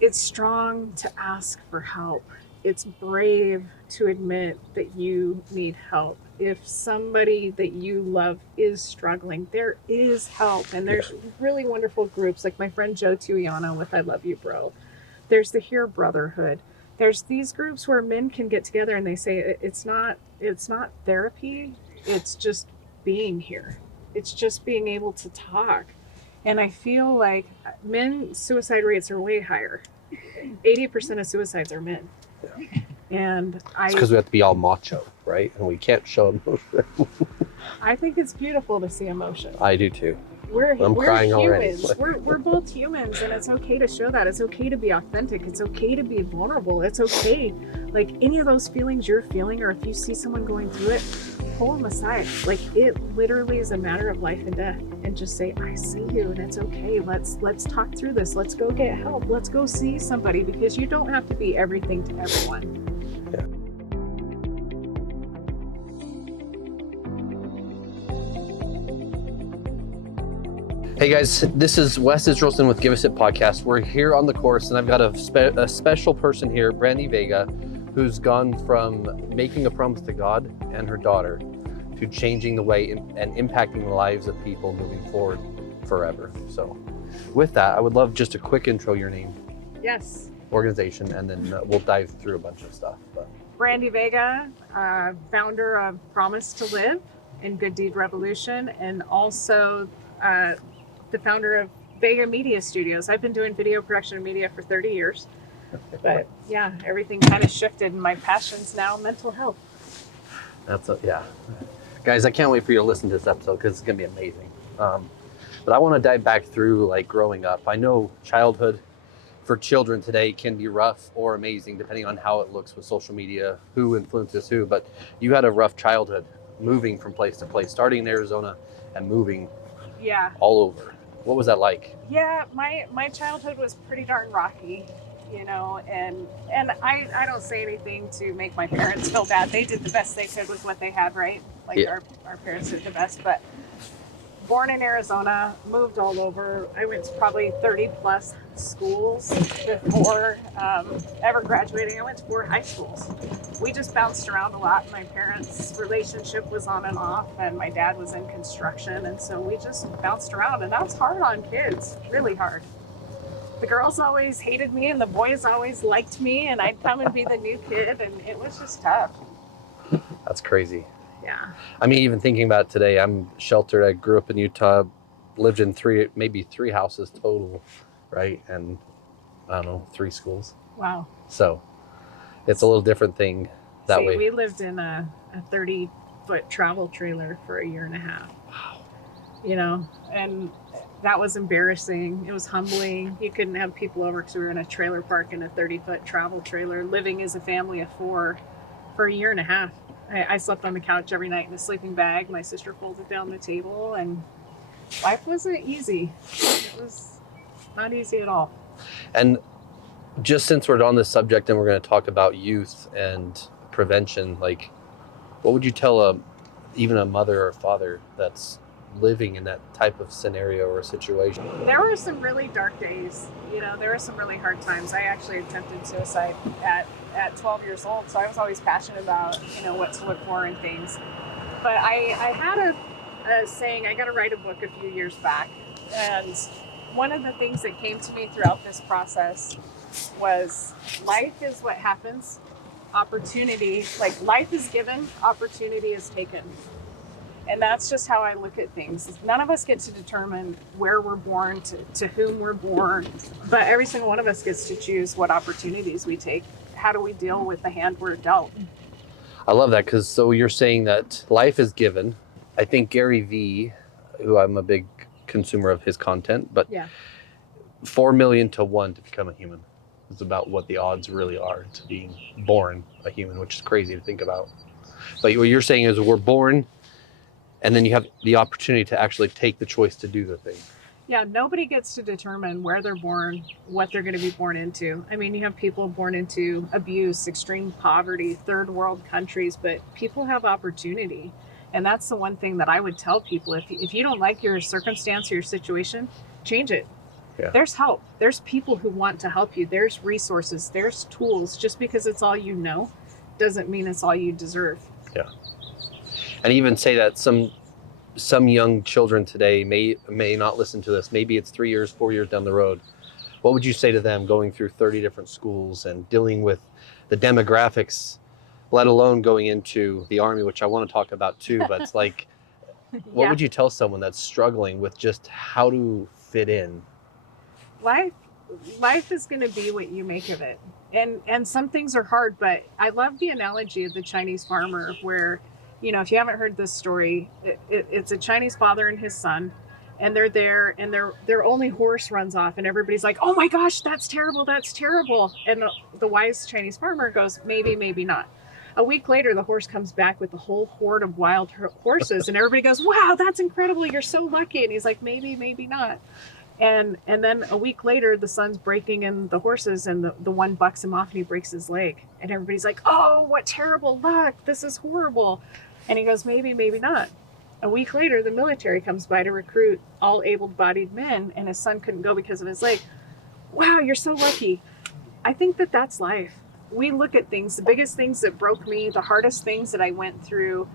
It's strong to ask for help. It's brave to admit that you need help. If somebody that you love is struggling, there is help. And Yeah. there's really wonderful groups like my friend Joe Tuiano with I Love You Bro. There's the Here Brotherhood. There's these groups where men can get together and they say it's not therapy, it's just being here. It's just being able to talk. And I feel like men suicide rates are way higher. 80% of suicides are men. And It's because we have to be all macho, right? And we can't show emotion. I think it's beautiful to see emotion. I do too. We're crying humans. already. We're both humans, and it's okay to show that. It's okay to be authentic. It's okay to be vulnerable. It's okay. Like any of those feelings you're feeling, or if you see someone going through it, pull them aside. Like it literally is a matter of life and death, and just say, "I see you, and it's okay. Let's talk through this. Let's go get help. Let's go see somebody because you don't have to be everything to everyone." Yeah. Hey guys, this is Wes Israelson with Give Us It Podcast. We're here on the course, and I've got a special person here, Brandy Vega, who's gone from making a promise to God and her daughter to changing the way and impacting the lives of people moving forward forever. So with that, I would love just a quick intro, your name, Yes. organization, and then we'll dive through a bunch of stuff. But Brandy Vega, founder of Promise2Live and Good Deed Revolution, and also the founder of Vega Media Studios. I've been doing video production and media for 30 years. But yeah, everything kind of shifted, and my passion's now mental health. yeah. Guys, I can't wait for you to listen to this episode because it's going to be amazing. But I want to dive back through like growing up. I know childhood for children today can be rough or amazing depending on how it looks with social media, who influences who, but you had a rough childhood moving from place to place, starting in Arizona and moving Yeah. all over. What was that like? Yeah, my childhood was pretty darn rocky, and I don't say anything to make my parents feel bad. They did the best they could with what they had, right? Like Yeah. our parents did the best, but born in Arizona, moved all over. I went to probably 30 plus schools before ever graduating. I went to 4 high schools. We just bounced around a lot. My parents' relationship was on and off, and my dad was in construction, and so we just bounced around, and that was hard on kids, really hard. The girls always hated me, and the boys always liked me, and I'd come and be the new kid, and it was just tough. That's crazy. Yeah. I mean, even thinking about it today, I'm sheltered. I grew up in Utah, lived in maybe three houses total, right? And I don't know, 3 schools. Wow. So it's a little different thing that way. We lived in a 30-foot travel trailer for a year and a half. Wow. And that was embarrassing. It was humbling. You couldn't have people over because we were in a trailer park in a 30-foot travel trailer, living as a family of 4 for a year and a half. I slept on the couch every night in a sleeping bag. My sister folded down the table, and life wasn't easy. It was not easy at all. And just since we're on this subject and we're going to talk about youth and prevention, like what would you tell even a mother or father that's living in that type of scenario or situation? There were some really dark days. There were some really hard times. I actually attempted suicide at 12 years old, so I was always passionate about, what to look for and things. But I had a saying. I got to write a book a few years back, and one of the things that came to me throughout this process was life is what happens. Opportunity, like life is given, opportunity is taken. And that's just how I look at things. None of us get to determine where we're born, to whom we're born, but every single one of us gets to choose what opportunities we take. How do we deal with the hand we're dealt? I love that, because so you're saying that life is given. I think Gary Vee, who I'm a big consumer of his content, but Yeah. 4 million to 1 to become a human is about what the odds really are to being born a human, which is crazy to think about. But what you're saying is we're born, and then you have the opportunity to actually take the choice to do the thing. Yeah, nobody gets to determine where they're born, what they're going to be born into. I mean, you have people born into abuse, extreme poverty, third world countries, but people have opportunity. And that's the one thing that I would tell people. If you don't like your circumstance or your situation, change it. Yeah. There's help. There's people who want to help you. There's resources. There's tools. Just because it's all you know doesn't mean it's all you deserve. Yeah. And even say that some young children today may not listen to this. Maybe it's 3 years, 4 years down the road. What would you say to them going through 30 different schools and dealing with the demographics, let alone going into the Army, which I want to talk about too, but it's like, what Yeah. would you tell someone that's struggling with just how to fit in? Life is going to be what you make of it. And some things are hard, but I love the analogy of the Chinese farmer where, if you haven't heard this story, it's a Chinese father and his son, and they're there, and their only horse runs off, and everybody's like, oh my gosh, that's terrible, that's terrible. And the wise Chinese farmer goes, maybe, maybe not. A week later, the horse comes back with a whole horde of wild horses, and everybody goes, wow, that's incredible, you're so lucky. And he's like, maybe, maybe not. And then a week later, the son's breaking in the horses, and the one bucks him off, and he breaks his leg. And everybody's like, oh, what terrible luck. This is horrible. And he goes, maybe, maybe not. A week later, the military comes by to recruit all able-bodied men, and his son couldn't go because of his leg. Wow, you're so lucky. I think that that's life. We look at things, the biggest things that broke me, the hardest things that I went through,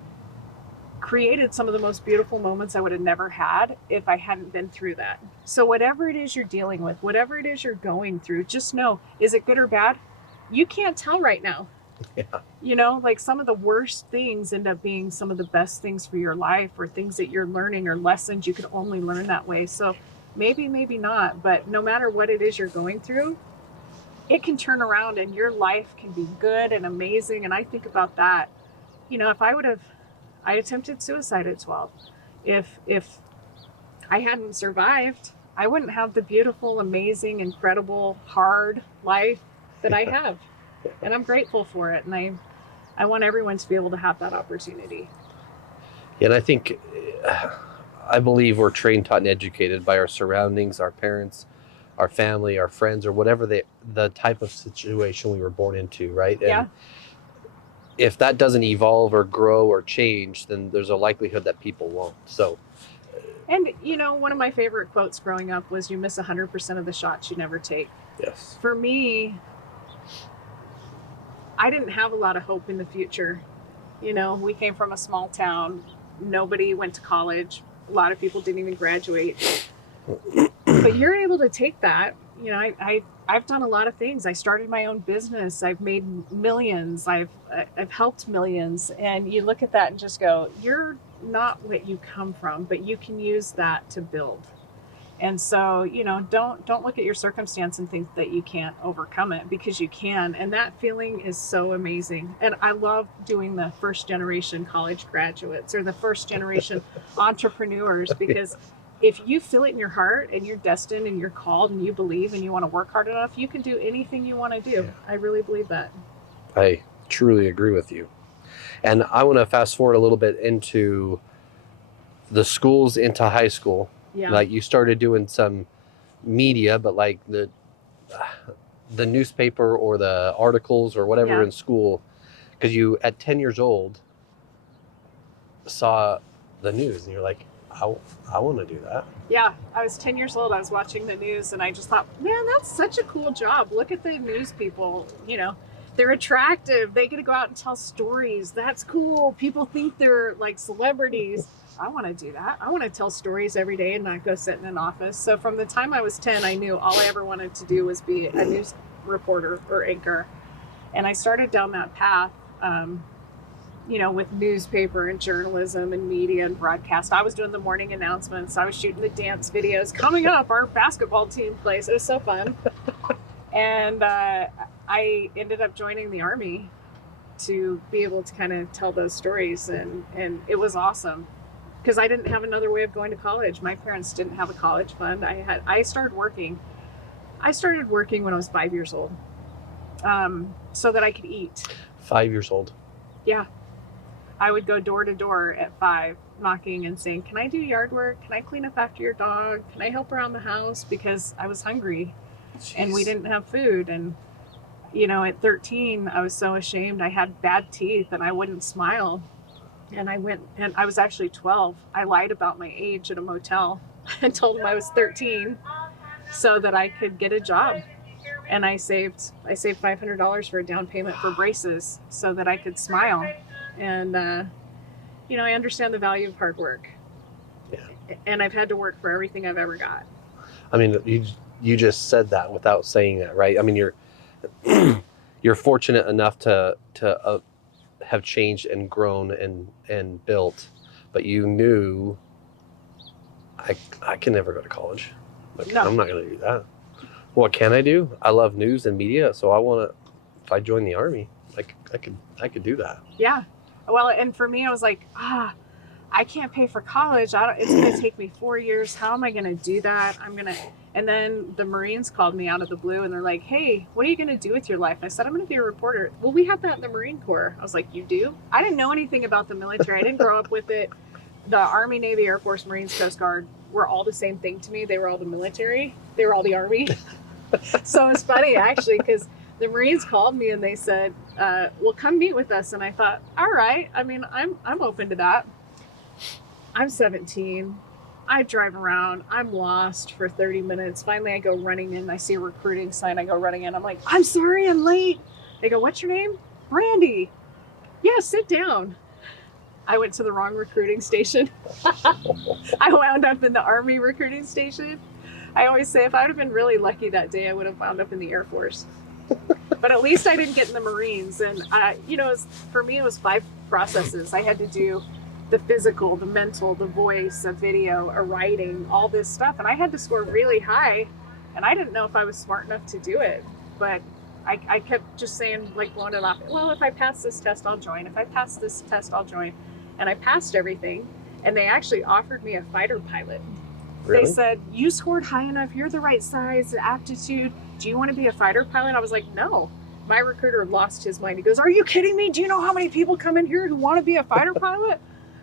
created some of the most beautiful moments I would have never had if I hadn't been through that. So whatever it is you're dealing with, whatever it is you're going through, just know, is it good or bad? You can't tell right now. Yeah. Like some of the worst things end up being some of the best things for your life, or things that you're learning, or lessons you could only learn that way. So maybe, maybe not, but no matter what it is you're going through, it can turn around and your life can be good and amazing. And I think about that. If I attempted suicide at 12. If I hadn't survived, I wouldn't have the beautiful, amazing, incredible, hard life that I have. And I'm grateful for it. And I want everyone to be able to have that opportunity. Yeah, and I think, I believe we're trained, taught, and educated by our surroundings, our parents, our family, our friends, or whatever the type of situation we were born into, right? And Yeah. if that doesn't evolve or grow or change, then there's a likelihood that people won't. So, And, one of my favorite quotes growing up was, you miss 100% of the shots you never take. yes. For me, I didn't have a lot of hope in the future. We came from a small town. Nobody went to college. A lot of people didn't even graduate. But you're able to take that. I've done a lot of things. I started my own business. I've made millions. I've helped millions. And you look at that and just go, you're not what you come from, but you can use that to build. And so, don't look at your circumstance and think that you can't overcome it, because you can. And that feeling is so amazing. And I love doing the first generation college graduates, or the first generation entrepreneurs, because if you feel it in your heart and you're destined and you're called and you believe and you want to work hard enough, you can do anything you want to do. Yeah. I really believe that. I truly agree with you. And I want to fast forward a little bit into the schools, into high school. Yeah. Like, you started doing some media, but like the newspaper or the articles or whatever Yeah. in school, because you at 10 years old saw the news and you're like, I want to do that. Yeah, I was 10 years old. I was watching the news and I just thought, man, that's such a cool job. Look at the news people, they're attractive. They get to go out and tell stories. That's cool. People think they're like celebrities. I want to do that. I want to tell stories every day and not go sit in an office. So from the time I was 10, I knew all I ever wanted to do was be a news reporter or anchor. And I started down that path, with newspaper and journalism and media and broadcast. I was doing the morning announcements. I was shooting the dance videos. Coming up, our basketball team plays. It was so fun. And I ended up joining the Army to be able to kind of tell those stories. And it was awesome, because I didn't have another way of going to college. My parents didn't have a college fund. I started working when I was 5 years old, so that I could eat. 5 years old. Yeah. I would go door to door at 5, knocking and saying, can I do yard work? Can I clean up after your dog? Can I help around the house? Because I was hungry. Jeez. And we didn't have food. And, at 13, I was so ashamed. I had bad teeth and I wouldn't smile. And I was actually 12. I lied about my age at a motel and told them I was 13. so that I could get a job. And I saved $500 for a down payment for braces so that I could smile. And I understand the value of hard work. Yeah. And I've had to work for everything I've ever got. I mean, you just said that without saying that, right? I mean, you're fortunate enough to have changed and grown and built, but you knew I can never go to college. Like, no. I'm not going to do that. What can I do? I love news and media, so I want to. If I join the Army, like I could do that. Yeah. Well, and for me, I was like, I can't pay for college. It's going to take me 4 years. How am I going to do that? And then the Marines called me out of the blue and they're like, hey, what are you going to do with your life? I said, I'm going to be a reporter. Well, we have that in the Marine Corps. I was like, you do? I didn't know anything about the military. I didn't grow up with it. The Army, Navy, Air Force, Marines, Coast Guard were all the same thing to me. They were all the military. They were all the Army. So it's funny, actually, because the Marines called me and they said, well, come meet with us. And I thought, all right. I mean, I'm open to that. I'm 17. I drive around. I'm lost for 30 minutes. Finally, I go running in. I see a recruiting sign. I go running in. I'm like, I'm sorry, I'm late. They go, what's your name? Brandy. Yeah, sit down. I went to the wrong recruiting station. I wound up in the Army recruiting station. I always say if I would have been really lucky that day, I would have wound up in the Air Force. But at least I didn't get in the Marines. And, for me, it was 5 processes. I had to do the physical, the mental, the voice, a video, a writing, all this stuff. And I had to score really high. And I didn't know if I was smart enough to do it. But I kept just saying, like, blowing it off. Well, if I pass this test, I'll join. If I pass this test, I'll join. And I passed everything. And they actually offered me a fighter pilot. Really? They said, you scored high enough. You're the right size, aptitude. Do you want to be a fighter pilot? I was like, no. My recruiter lost his mind. He goes, are you kidding me? Do you know how many people come in here who want to be a fighter pilot?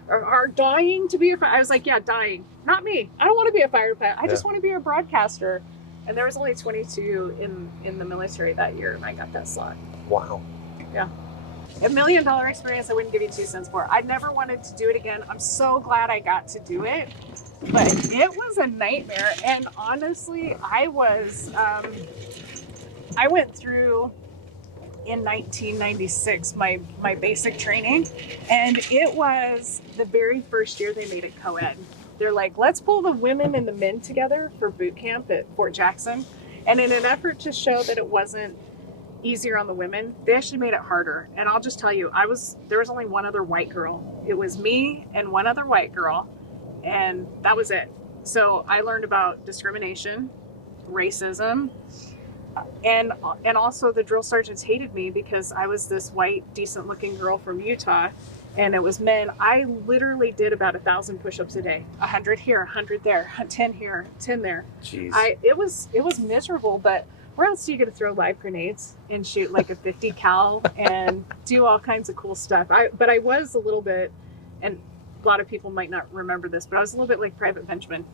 Or are dying to be a fighter? I was like, yeah, dying. Not me. I don't want to be a fighter pilot. I just want to be a broadcaster. And there was only 22 in the military that year, and I got that slot. Wow. Yeah. $1 million experience I wouldn't give you 2 cents for. I never wanted to do it again. I'm so glad I got to do it. But it was a nightmare. And honestly, I went through in 1996 my basic training, and it was the very first year they made it co-ed. They're like, let's pull the women and the men together for boot camp at Fort Jackson. And in an effort to show that it wasn't easier on the women, they actually made it harder. And I'll just tell you, there was only one other white girl. It was me and one other white girl, and that was it. So I learned about discrimination, racism, and also the drill sergeants hated me because I was this white, decent looking girl from Utah, and it was men. I literally did about 1,000 push-ups a day. 100 here, 100 there, 10 here, 10 there. Jeez. It was miserable, but where else do you get to throw live grenades and shoot like a 50 cal and do all kinds of cool stuff? But I was a little bit, and a lot of people might not remember this, but I was a little bit like Private Benjamin.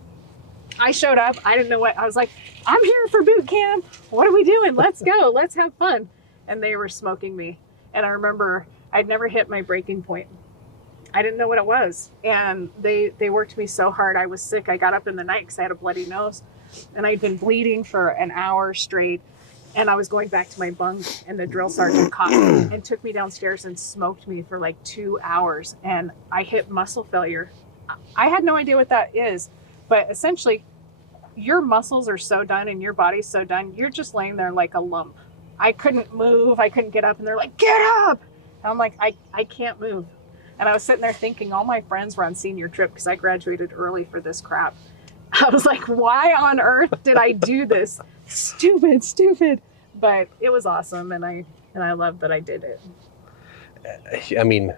I showed up. I didn't know what. I was like, I'm here for boot camp. What are we doing? Let's go. Let's have fun. And they were smoking me. And I remember I'd never hit my breaking point. I didn't know what it was. And they worked me so hard. I was sick. I got up in the night because I had a bloody nose. And I'd been bleeding for an hour straight. And I was going back to my bunk, and the drill sergeant caught me and took me downstairs and smoked me for like 2 hours. And I hit muscle failure. I had no idea what that is. But essentially, your muscles are so done and your body's so done, you're just laying there like a lump. I couldn't move. I couldn't get up. And they're like, get up. And I'm like, I can't move. And I was sitting there thinking all my friends were on senior trip because I graduated early for this crap. I was like, why on earth did I do this? Stupid. But it was awesome. And I love that I did it. I mean,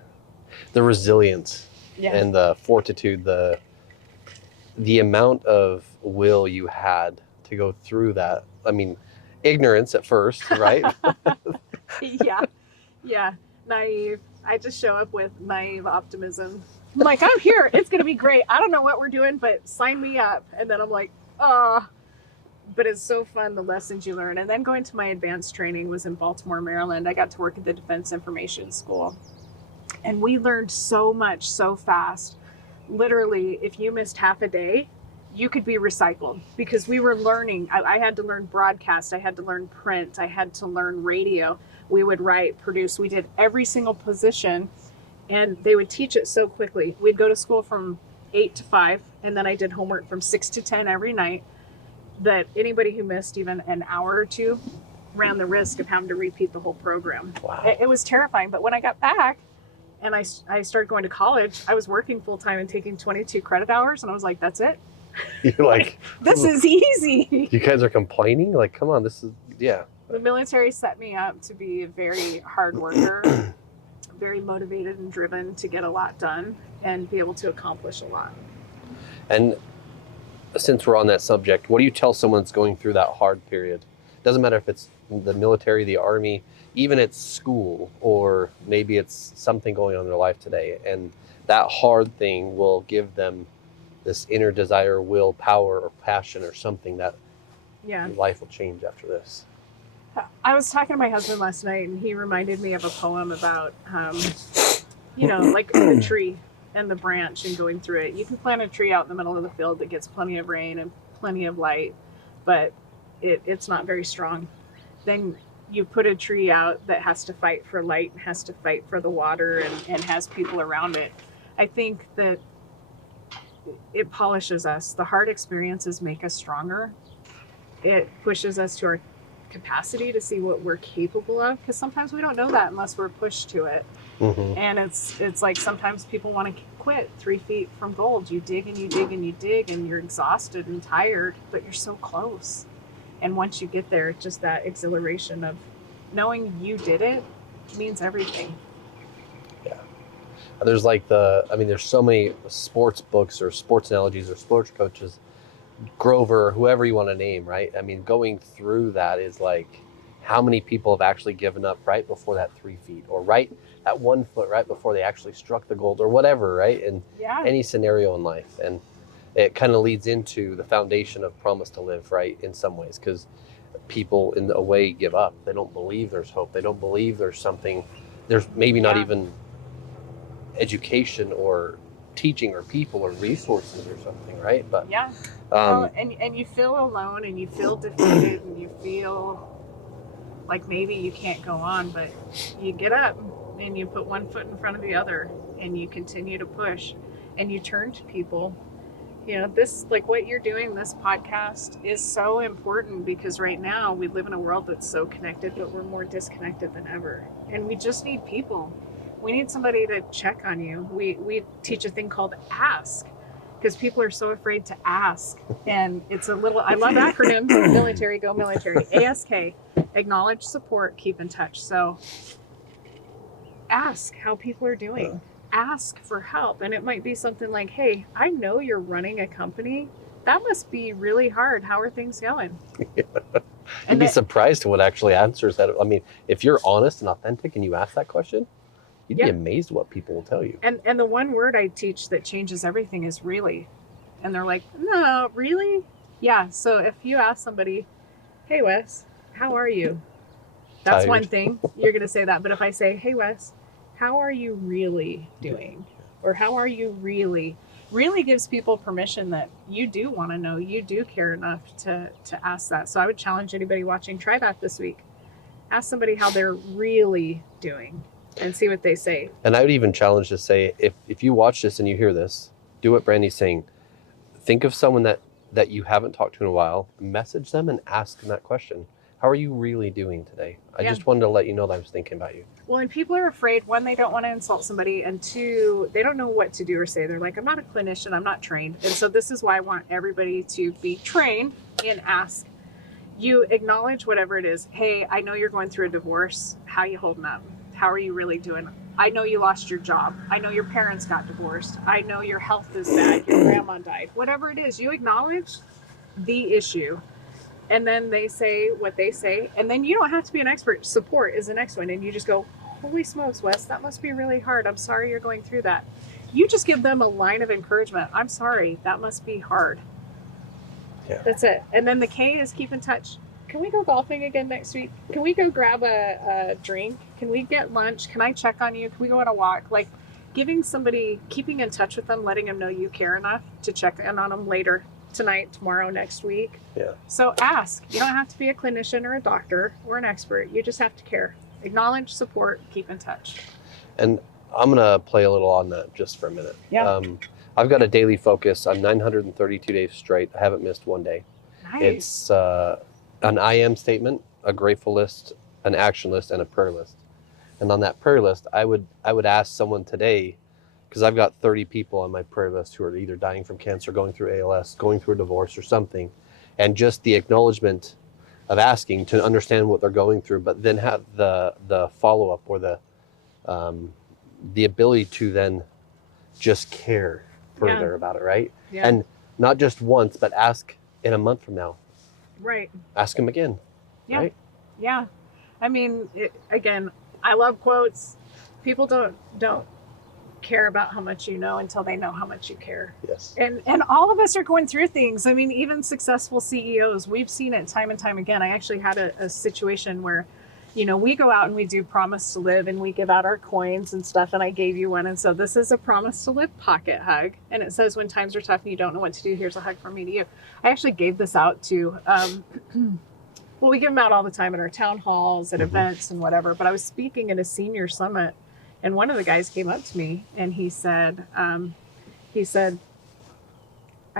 the resilience and the fortitude, the amount of will you had to go through that. I mean, ignorance at first, right? Yeah. Naive. I just show up with naive optimism. I'm like, I'm here. It's going to be great. I don't know what we're doing, but sign me up. And then I'm like, but it's so fun, the lessons you learn. And then going to my advanced training was in Baltimore, Maryland. I got to work at the Defense Information School. And we learned so much so fast. Literally, if you missed half a day, you could be recycled, because we were learning. I had to learn broadcast. I had to learn print. I had to learn radio. We would write, produce. We did every single position, and they would teach it so quickly. We'd go to school from 8 to 5, and then I did homework from 6 to 10 every night, that anybody who missed even an hour or two ran the risk of having to repeat the whole program. Wow. It was terrifying. But when I got back and I started going to college, I was working full time and taking 22 credit hours, and I was like, that's it. You're like, this is easy. you guys are complaining? Like, come on, this is, yeah. The military set me up to be a very hard worker, very motivated and driven to get a lot done and be able to accomplish a lot. And since we're on that subject, what do you tell someone that's going through that hard period? Doesn't matter if it's the military, the army, even it's school, or maybe it's something going on in their life today. And that hard thing will give them this inner desire, will, power, or passion, or something that life will change after this. I was talking to my husband last night, and he reminded me of a poem about, like the tree and the branch and going through it. You can plant a tree out in the middle of the field that gets plenty of rain and plenty of light, but it's not very strong. Then you put a tree out that has to fight for light and has to fight for the water and has people around it. I think that it polishes us. The hard experiences make us stronger. It pushes us to our capacity to see what we're capable of, because sometimes we don't know that unless we're pushed to it. Mm-hmm. And it's like sometimes people want to quit 3 feet from gold. You dig and you dig and you dig, and you're exhausted and tired, but you're so close. And once you get there, just that exhilaration of knowing you did it means everything. Yeah. There's there's so many sports books or sports analogies or sports coaches, Grover, whoever you want to name, right? I mean, going through that is like, how many people have actually given up right before that 3 feet, or right at 1 foot, right before they actually struck the gold, or whatever, right? In any scenario in life. And it kind of leads into the foundation of Promise2Live, right? In some ways, because people in a way give up. They don't believe there's hope. They don't believe there's something. There's maybe not even education or teaching or people or resources or something, right? But and you feel alone, and you feel defeated, and you feel like maybe you can't go on, but you get up and you put 1 foot in front of the other, and you continue to push, and you turn to people. This, like what you're doing, this podcast is so important, because right now we live in a world that's so connected, but we're more disconnected than ever. And we just need people. We need somebody to check on you. We teach a thing called ASK, because people are so afraid to ask. And it's I love acronyms. Military, go military. ASK, acknowledge, support, keep in touch. So ask how people are doing. Ask for help. And it might be something like, hey, I know you're running a company. That must be really hard. How are things going? You'd be surprised to what actually answers that. I mean, if you're honest and authentic and you ask that question, you'd be amazed what people will tell you. And the one word I teach that changes everything is really. And they're like, no, really? Yeah. So if you ask somebody, hey, Wes, how are you? That's Tired. one thing. You're going to say that. But if I say, hey, Wes, how are you really doing? Or how are you really gives people permission that you do want to know, you do care enough to ask that. So I would challenge anybody watching, try that this week. Ask somebody how they're really doing and see what they say. And I would even challenge to say, if you watch this and you hear this, do what Brandy's saying. Think of someone that you haven't talked to in a while, message them and ask them that question. How are you really doing today? I just wanted to let you know that I was thinking about you. Well, and people are afraid, one, they don't want to insult somebody, and two, they don't know what to do or say. They're like, I'm not a clinician, I'm not trained. And so this is why I want everybody to be trained and ask. You acknowledge whatever it is. Hey, I know you're going through a divorce. How you holding up? How are you really doing? I know you lost your job. I know your parents got divorced. I know your health is bad. Your grandma died. Whatever it is, you acknowledge the issue. And then they say what they say. And then you don't have to be an expert. Support is the next one. And you just go, holy smokes, Wes, that must be really hard. I'm sorry you're going through that. You just give them a line of encouragement. I'm sorry, that must be hard. Yeah. That's it. And then the K is keep in touch. Can we go golfing again next week? Can we go grab a drink? Can we get lunch? Can I check on you? Can we go on a walk? Like giving somebody, keeping in touch with them, letting them know you care enough to check in on them later. tonight, tomorrow, next week. Yeah. So ask. You don't have to be a clinician or a doctor or an expert. You just have to care. Acknowledge, support, keep in touch. And I'm gonna play a little on that just for a minute. Yeah. I've got a daily focus. I'm 932 days straight. I haven't missed one day. Nice. It's an I am statement, a grateful list, an action list, and a prayer list. And on that prayer list, I would ask someone today, because I've got 30 people on my prayer list who are either dying from cancer, going through ALS, going through a divorce or something, and just the acknowledgement of asking to understand what they're going through, but then have the follow-up or the ability to then just care further about it, right? Yeah. And not just once, but ask in a month from now. Right. Ask them again. Yeah. Right? Yeah. I mean, again, I love quotes. People don't care about how much you know until they know how much you care. Yes. And all of us are going through things. I mean, even successful CEOs, we've seen it time and time again. I actually had a situation where, we go out and we do Promise2Live and we give out our coins and stuff. And I gave you one. And so this is a Promise2Live pocket hug. And it says, when times are tough and you don't know what to do, here's a hug from me to you. I actually gave this out to, well, we give them out all the time at our town halls, at events and whatever. But I was speaking at a senior summit, and one of the guys came up to me and he said, I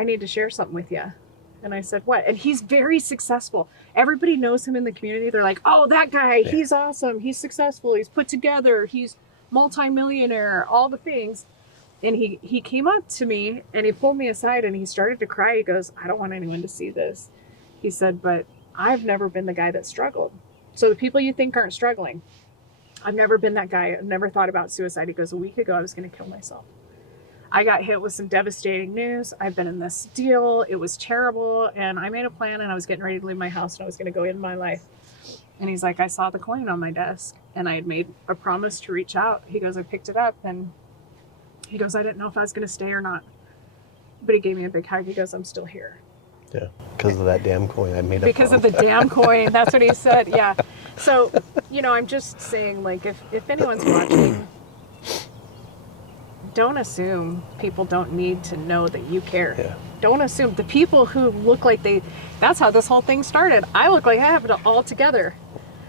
need to share something with you. And I said, what? And he's very successful. Everybody knows him in the community. They're like, oh, that guy, he's awesome. He's successful. He's put together. He's multimillionaire, all the things. And he came up to me and he pulled me aside and he started to cry. He goes, I don't want anyone to see this. He said, but I've never been the guy that struggled. So the people you think aren't struggling, I've never been that guy. I've never thought about suicide. He goes, a week ago, I was going to kill myself. I got hit with some devastating news. I've been in this deal. It was terrible. And I made a plan and I was getting ready to leave my house and I was going to go into my life. And he's like, I saw the coin on my desk and I had made a promise to reach out. He goes, I picked it up and he goes, I didn't know if I was going to stay or not. But he gave me a big hug. He goes, I'm still here. Yeah, because of that damn coin I made up. Because of the damn coin. That's what he said. Yeah. So, I'm just saying, like, if anyone's watching, don't assume people don't need to know that you care. Yeah. Don't assume. The people who look like that's how this whole thing started. I look like I have it all together.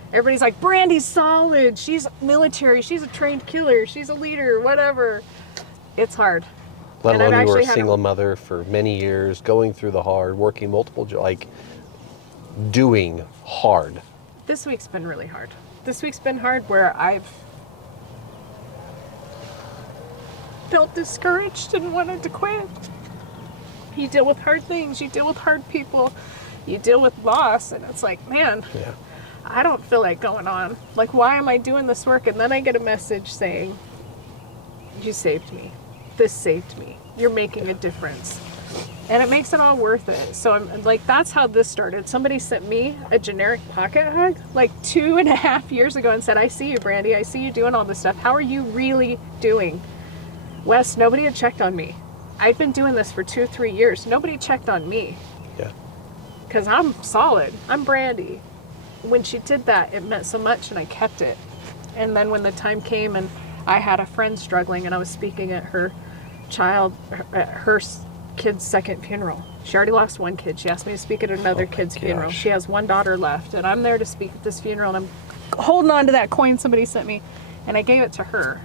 Everybody's like, Brandy's solid. She's military. She's a trained killer. She's a leader, whatever. It's hard. Let alone you were a single mother for many years, going through the hard, working multiple jobs, doing hard. This week's been really hard. This week's been hard where I've felt discouraged and wanted to quit. You deal with hard things. You deal with hard people. You deal with loss. And it's like, man, I don't feel like going on. Like, why am I doing this work? And then I get a message saying, you saved me. This saved me. You're making a difference. And it makes it all worth it. So I'm like, that's how this started. Somebody sent me a generic pocket hug like 2.5 years ago and said, I see you, Brandy. I see you doing all this stuff. How are you really doing? Wes, nobody had checked on me. I'd been doing this for 2-3 years. Nobody checked on me. Yeah. Because I'm solid. I'm Brandy. When she did that, it meant so much and I kept it. And then when the time came and I had a friend struggling and I was speaking at her kid's second funeral. She already lost one kid. She asked me to speak at another kid's funeral. She has one daughter left and I'm there to speak at this funeral and I'm holding on to that coin somebody sent me and I gave it to her.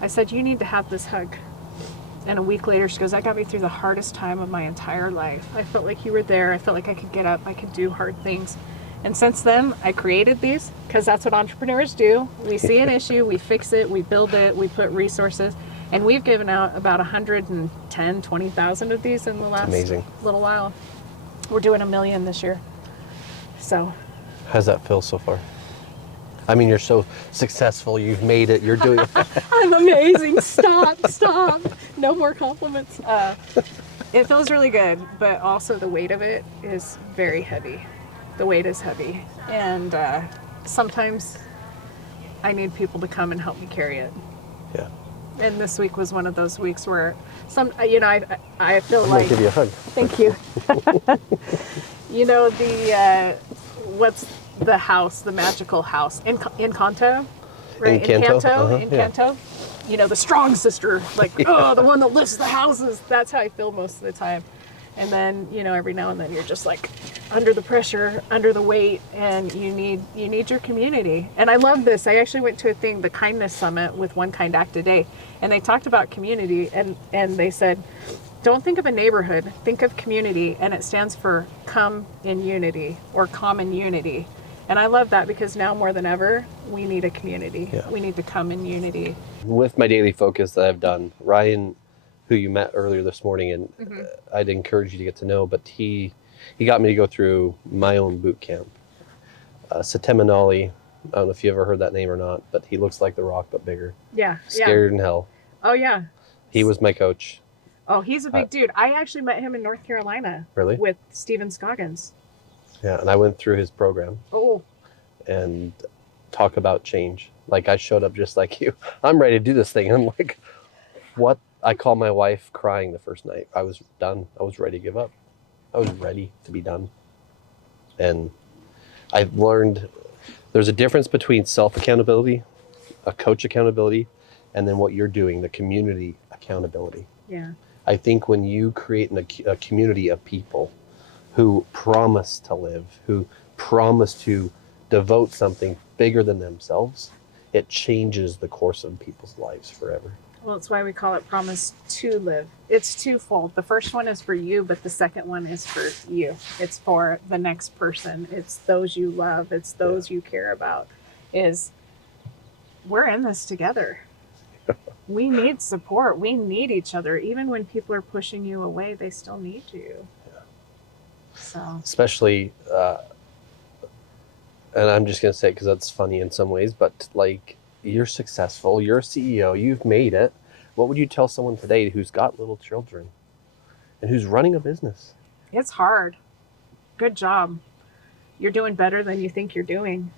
I said, you need to have this hug. And a week later she goes, that got me through the hardest time of my entire life. I felt like you were there. I felt like I could get up. I could do hard things. And since then, I created these because that's what entrepreneurs do. We see an issue, we fix it, we build it, we put resources. And we've given out about 110, 20,000 of these in the last little while. We're doing 1 million this year. So. How's that feel so far? I mean, you're so successful. You've made it. You're doing it. I'm amazing. Stop. No more compliments. It feels really good, but also the weight of it is very heavy. The weight is heavy. And sometimes I need people to come and help me carry it. Yeah. And this week was one of those weeks where I feel like. I'm gonna give you a hug. Thank you. What's the house, the magical house? Encanto, right? Encanto. The strong sister, like, the one that lifts the houses. That's how I feel most of the time. And then, you know, every now and then you're just like under the pressure, under the weight, and you need your community. And I love this. I actually went to the Kindness Summit with One Kind Act a Day, and they talked about community, and they said, don't think of a neighborhood, think of community, and it stands for come in unity or common unity. And I love that because now more than ever, we need a community. Yeah. We need to come in unity. With my daily focus that I've done, Ryan, who you met earlier this morning, and I'd encourage you to get to know, but he got me to go through my own boot camp. Satemanali, I don't know if you ever heard that name or not, but he looks like The Rock, but bigger. Yeah. Scared in hell. Oh, yeah. He was my coach. Oh, he's a big dude. I actually met him in North Carolina. Really? With Stephen Scoggins. Yeah, and I went through his program. Oh. And talk about change. Like, I showed up just like you. I'm ready to do this thing. I'm like, what? I called my wife crying the first night. I was done. I was ready to give up. I was ready to be done. And I've learned there's a difference between self-accountability, a coach accountability, and then what you're doing, the community accountability. Yeah. I think when you create a community of people who promise to live, who promise to devote something bigger than themselves, it changes the course of people's lives forever. Well, it's why we call it Promise2Live. It's twofold. The first one is for you, but the second one is for you. It's for the next person. It's those you love. It's those you care about. We're in this together. We need support. We need each other. Even when people are pushing you away, they still need you. Yeah. So, especially, and I'm just going to say it because that's funny in some ways, but like, you're successful, you're a CEO, you've made it. What would you tell someone today who's got little children and who's running a business? It's hard. Good job. You're doing better than you think you're doing.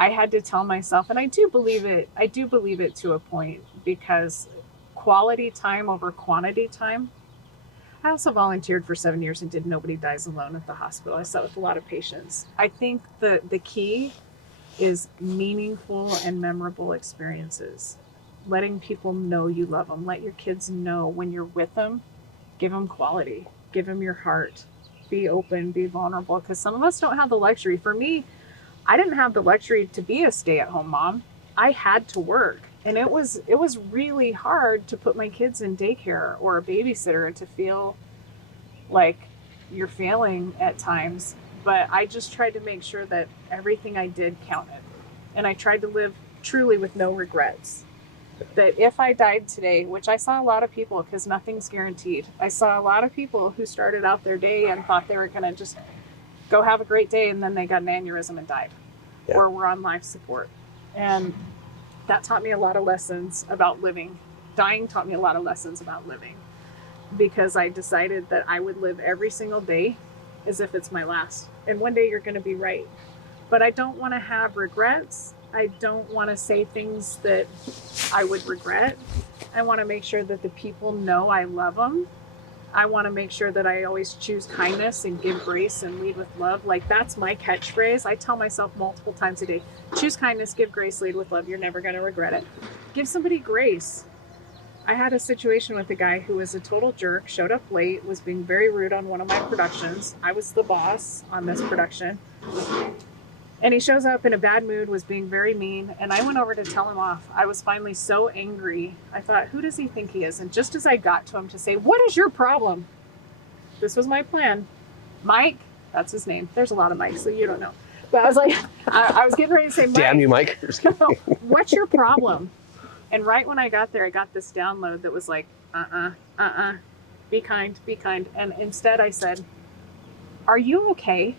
I had to tell myself, and I do believe it to a point, because quality time over quantity time. I also volunteered for 7 years and did Nobody Dies Alone at the hospital. I sat with a lot of patients. I think the key is meaningful and memorable experiences. Letting people know you love them. Let your kids know when you're with them. Give them quality. Give them your heart. Be open, be vulnerable, because some of us don't have the luxury. For me, I didn't have the luxury to be a stay-at-home mom. I had to work, and it was really hard to put my kids in daycare or a babysitter and to feel like you're failing at times. But I just tried to make sure that everything I did counted, and I tried to live truly with no regrets. That if I died today, which I saw a lot of people, because nothing's guaranteed. I saw a lot of people who started out their day and thought they were going to just go have a great day, and then they got an aneurysm and died, or were on life support. And that taught me a lot of lessons about living. Dying taught me a lot of lessons about living, because I decided that I would live every single day as if it's my last. And one day you're going to be right. But I don't want to have regrets. I don't want to say things that I would regret. I want to make sure that the people know I love them. I want to make sure that I always choose kindness and give grace and lead with love. Like, that's my catchphrase. I tell myself multiple times a day, choose kindness, give grace, lead with love. You're never going to regret it. Give somebody grace. I had a situation with a guy who was a total jerk, showed up late, was being very rude on one of my productions. I was the boss on this production. And he shows up in a bad mood, was being very mean, and I went over to tell him off. I was finally so angry. I thought, who does he think he is? And just as I got to him to say, what is your problem? This was my plan. Mike, that's his name. There's a lot of Mikes, so you don't know. But I was like, I was getting ready to say, Mike. Damn you, Mike. What's your problem? And right when I got there, I got this download that was like, be kind, be kind. And instead I said, are you okay?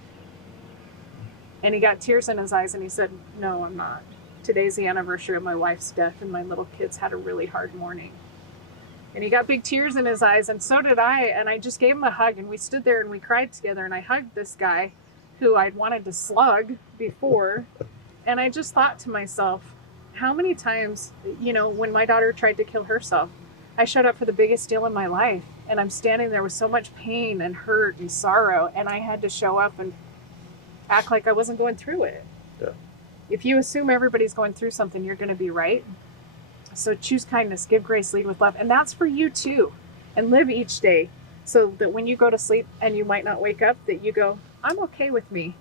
And he got tears in his eyes and he said, no, I'm not. Today's the anniversary of my wife's death and my little kids had a really hard morning. And he got big tears in his eyes, and so did I. And I just gave him a hug, and we stood there and we cried together. And I hugged this guy who I'd wanted to slug before. And I just thought to myself, how many times, when my daughter tried to kill herself, I showed up for the biggest deal in my life. And I'm standing there with so much pain and hurt and sorrow. And I had to show up and act like I wasn't going through it. Yeah. If you assume everybody's going through something, you're going to be right. So choose kindness, give grace, lead with love. And that's for you too. and live each day so that when you go to sleep and you might not wake up, that you go, I'm okay with me.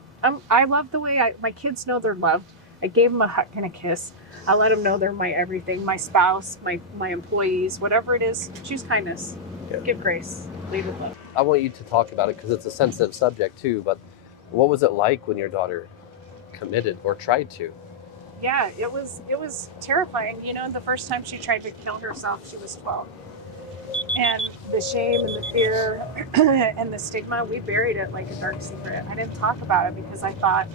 I love the way my kids know they're loved. I gave them a hug and a kiss. I let them know they're my everything, my spouse, my employees, whatever it is. Choose kindness, give grace, lead with love. I want you to talk about it because it's a sensitive subject too, but what was it like when your daughter committed or tried to? Yeah, it was terrifying. You know, the first time she tried to kill herself, she was 12. And the shame and the fear and the stigma, we buried it like a dark secret. I didn't talk about it because I thought,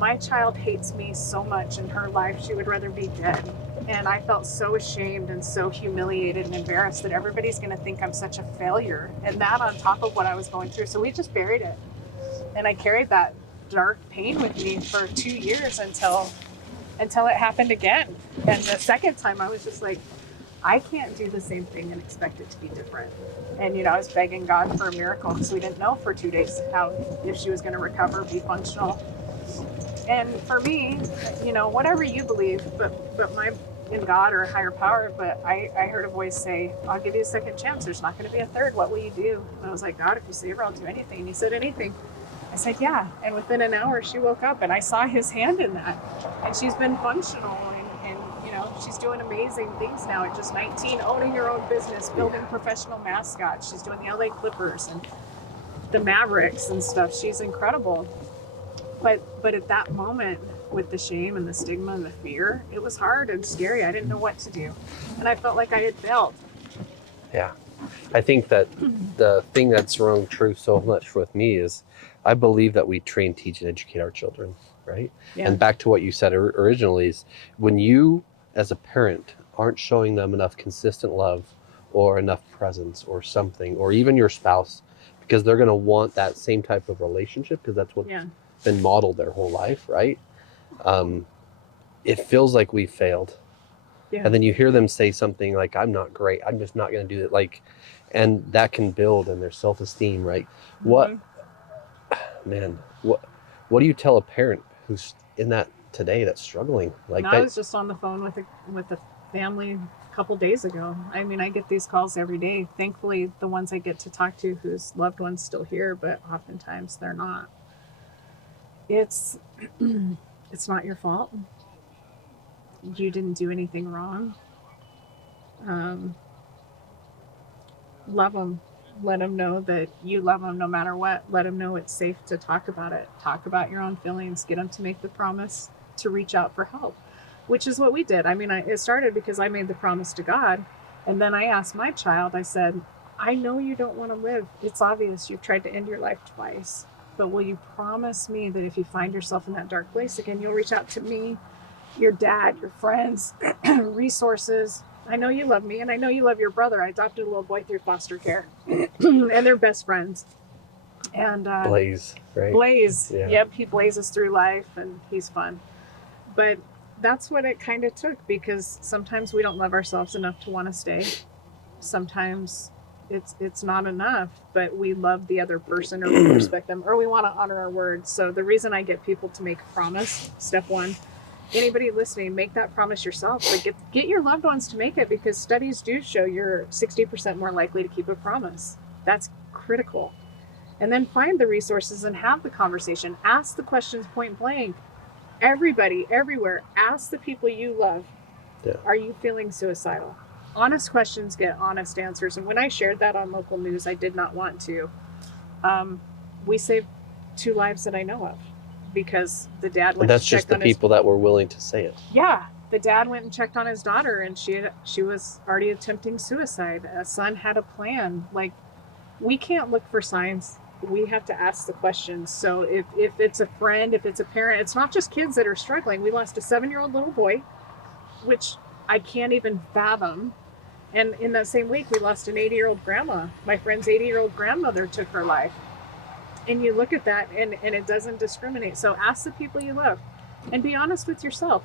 my child hates me so much in her life, she would rather be dead. And I felt so ashamed and so humiliated and embarrassed that everybody's going to think I'm such a failure. And that on top of what I was going through. So we just buried it. And I carried that dark pain with me for 2 years until it happened again. And the second time I was just like, I can't do the same thing and expect it to be different. And, you know, I was begging God for a miracle because we didn't know for 2 days if she was going to recover, be functional. And for me, you know, whatever you believe, but my in God or a higher power, but I heard a voice say, I'll give you a second chance. There's not going to be a third. What will you do? And I was like, God, if you save her, I'll do anything. And he said, anything. I said, yeah. And within an hour, she woke up and I saw his hand in that. And she's been functional and you know, she's doing amazing things now at just 19, owning her own business, building professional mascots. She's doing the LA Clippers and the Mavericks and stuff. She's incredible. But at that moment, with the shame and the stigma and the fear, it was hard and scary. I didn't know what to do. And I felt like I had failed. Yeah. I think that the thing that's rung true so much with me is I believe that we train, teach, and educate our children, right? Yeah. And back to what you said originally is when you, as a parent, aren't showing them enough consistent love or enough presence or something, or even your spouse, because they're going to want that same type of relationship because that's what's been modeled their whole life, right? It feels like we failed. Yeah. And then you hear them say something like, I'm not great, I'm just not going to do it. Like, and that can build in their self-esteem, right? Mm-hmm. What do you tell a parent who's in that today that's struggling? Like, I was just on the phone with a family a couple days ago. I mean, I get these calls every day. Thankfully, the ones I get to talk to whose loved one's still here, but oftentimes they're not. It's not your fault. You didn't do anything wrong. Love them. Let them know that you love them no matter what. Let them know it's safe to talk about it. Talk about your own feelings. Get them to make the promise to reach out for help, which is what we did. I mean, it started because I made the promise to God. And then I asked my child, I said, I know you don't want to live. It's obvious you've tried to end your life twice. But will you promise me that if you find yourself in that dark place again, you'll reach out to me, your dad, your friends, resources. I know you love me and I know you love your brother. I adopted a little boy through foster care and they're best friends. And Blaze, right? Blaze. Yeah. Yep. He blazes through life and he's fun. But that's what it kind of took, because sometimes we don't love ourselves enough to want to stay. Sometimes it's not enough, but we love the other person or we respect them or we want to honor our words. So the reason I get people to make a promise, step one, anybody listening, make that promise yourself. But get your loved ones to make it, because studies do show you're 60% more likely to keep a promise. That's critical. And then find the resources and have the conversation. Ask the questions point blank. Everybody, everywhere, ask the people you love, are you feeling suicidal? Honest questions get honest answers. And when I shared that on local news, I did not want to. We saved 2 lives that I know of, because the dad went and checked on his... That's just the people that were willing to say it. Yeah. The dad went and checked on his daughter and she was already attempting suicide. A son had a plan. Like, we can't look for signs. We have to ask the questions. So if it's a friend, if it's a parent, it's not just kids that are struggling. We lost a 7-year-old little boy, which I can't even fathom. And in that same week, we lost an 80-year-old grandma. My friend's 80-year-old grandmother took her life. And you look at that and it doesn't discriminate. So ask the people you love and be honest with yourself.